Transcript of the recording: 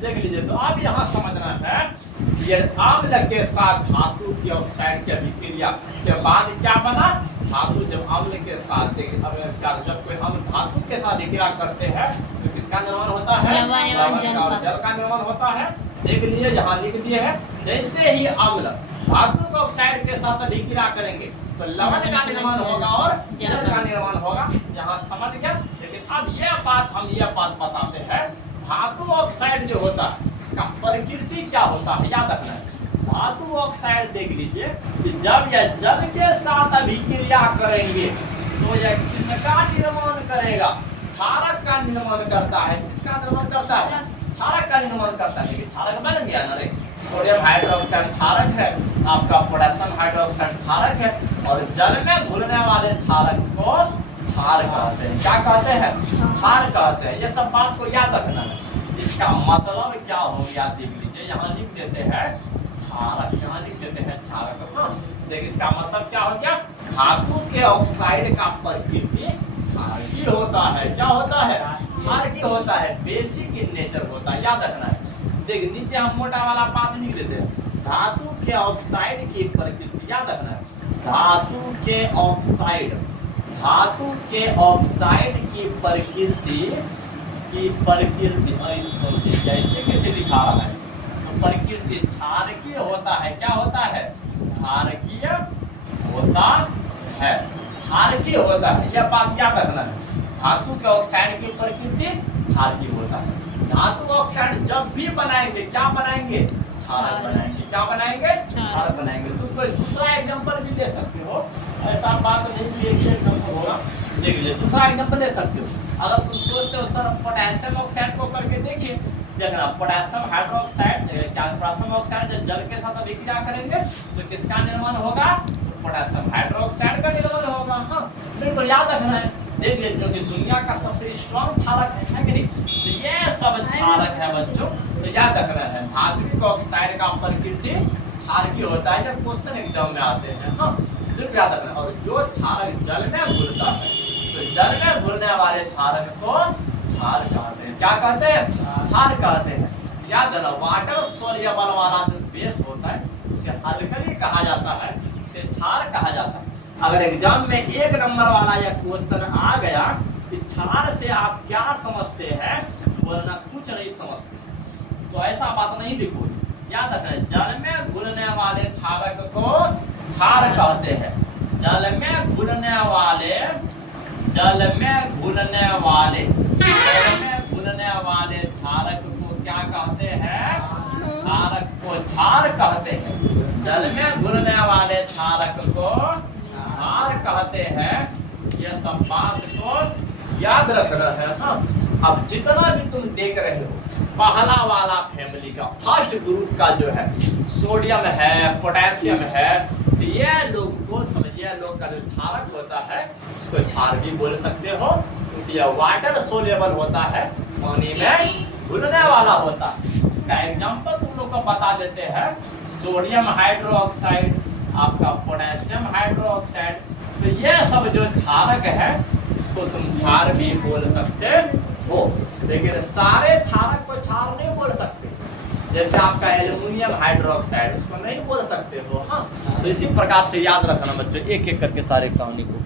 देख लीजिए। तो अब यहाँ समझना है ये अम्ल के साथ धातु की ऑक्साइड की अभिक्रिया के बाद क्या बना, धातु जब अम्ल के साथ जब कोई अम्ल धातु के साथ अभिक्रिया करते हैं तो किसका निर्माण होता है, लवण और जल का निर्माण होता है। देख लीजिए यहाँ लिख दिए है, जैसे ही अम्ल धातु के ऑक्साइड के साथ अभिक्रिया करेंगे तो लवण का निर्माण होगा और जल का निर्माण होगा। यहाँ समझ गया। लेकिन अब ये बात बताते हैं, धातु ऑक्साइड जो होता है इसका प्रकृति क्या होता है, याद रखना है। धातु ऑक्साइड देख लीजिए कि जब यह जल के साथ अभिक्रिया करेंगे तो यह किसका निर्माण करेगा, क्षारक का निर्माण करता है। किसका निर्माण करता है, क्षारक का निर्माण करता है। क्षारक बन गया ना रे, सोडियम हाइड्रोक्साइड क्षारक है, आपका पोटेशियम हाइड्रोक्साइड क्षारक है, और जल में घुलने वाले क्षारक को क्षार कहते हैं। क्या कहते हैं, क्षार कहते हैं। ये सब बात को याद रखना है। इसका मतलब क्या हो गया, देख लीजिए यहाँ लिख देते हैं क्षारक, यहाँ लिख देते हैं क्षारक। हाँ देखिए इसका मतलब क्या हो गया, धातु के ऑक्साइड का प्रकृति क्षारकीय होता है। क्या होता है, क्षारकीय होता है, बेसिक इन नेचर होता है, याद रखना है। देख नीचे हम मोटा वाला बात लिख देते हैं, धातु के ऑक्साइड की प्रकृति, याद रखना है। धातु के ऑक्साइड की प्रकृति जैसे कैसे लिखा रहा है, तो प्रकृति क्षारकीय होता है। क्या होता है, क्षारकीय होता है, क्षारकीय होता है। यह बात याद रखना है। धातु के ऑक्साइड की प्रकृति क्षारकीय होता है। धातु ऑक्साइड जब भी बनाएंगे क्या बनाएंगे, क्षारक बनाएंगे। क्या बनाएंगे, क्षारक बनाएंगे। तुम कोई दूसरा एग्जांपल भी ले सकते हो, ऐसा बात नहीं कि एक एग्जांपल होगा। देख लीजिए दूसरा एग्जांपल ले सकते हो। अगर तुम सोचते हो सर पोटेशियम ऑक्साइड को करके देखिए, देखना पोटेशियम हाइड्रोक्साइड पोटेशियम ऑक्साइड जब जल के साथ अभिक्रिया करेंगे तो किसका निर्माण होगा, पोटेशियम हाइड्रोक्साइड का निर्माण होगा। हाँ बिल्कुल याद रखना है। देखिए जो कि दुनिया का सबसे स्ट्रॉन्ग क्षारक है कि नहीं, तो ये सब क्षारक है बच्चों। तो याद रखना है धात्विक ऑक्साइड का प्रकृति क्षारकीय होता है। जब क्वेश्चन एग्जाम में आते हैं, हाँ बिल्कुल याद रखना। और जो क्षारक जल में घुलता है तो जल में घुलने वाले क्षारक को क्षार कहते हैं। क्या कहते हैं, क्षार कहते हैं। याद रखना वाटर सोल्युबल वाला जो बेस होता है उसे अल्कली कहा जाता है, उसे क्षार कहा जाता है। अगर एग्जाम में 1 नंबर वाला यह क्वेश्चन आ गया कि क्षार से आप क्या समझते हैं, वरना कुछ नहीं समझते, तो ऐसा बात नहीं लिखो। याद रखें जल में घुलने वाले क्षारक को क्षार कहते हैं। जल में घुलने वाले क्षारक को क्या कहते हैं, क्षारक को क्षार कहते हैं। जल में घुलने वाले क्षारक को क्षार कहते हैं। यह सब बात को याद रख रहे हैं। हाँ अब जितना भी तुम देख रहे हो, पहला वाला फैमिली का फर्स्ट ग्रुप का जो है सोडियम है, पोटेशियम है, ये लोग को समझिए, लोग का जो क्षारक होता है उसको क्षार भी बोल सकते हो, क्योंकि यह वाटर सोल्युबल होता है, पानी में घुलने वाला होता है। इसका एग्जांपल तुम लोग को बता देते हैं, सोडियम हाइड्रोक्साइड, आपका पोटेशियम हाइड्रोक्साइड। तो ये सब जो क्षारक है इसको तुम क्षार भी बोल सकते हो। लेकिन सारे क्षारक को क्षार नहीं बोल सकते, जैसे आपका एल्युमिनियम हाइड्रोक्साइड उसको नहीं बोल सकते हो। हाँ तो इसी प्रकार से याद रखना बच्चों, एक एक करके सारे कहानी को।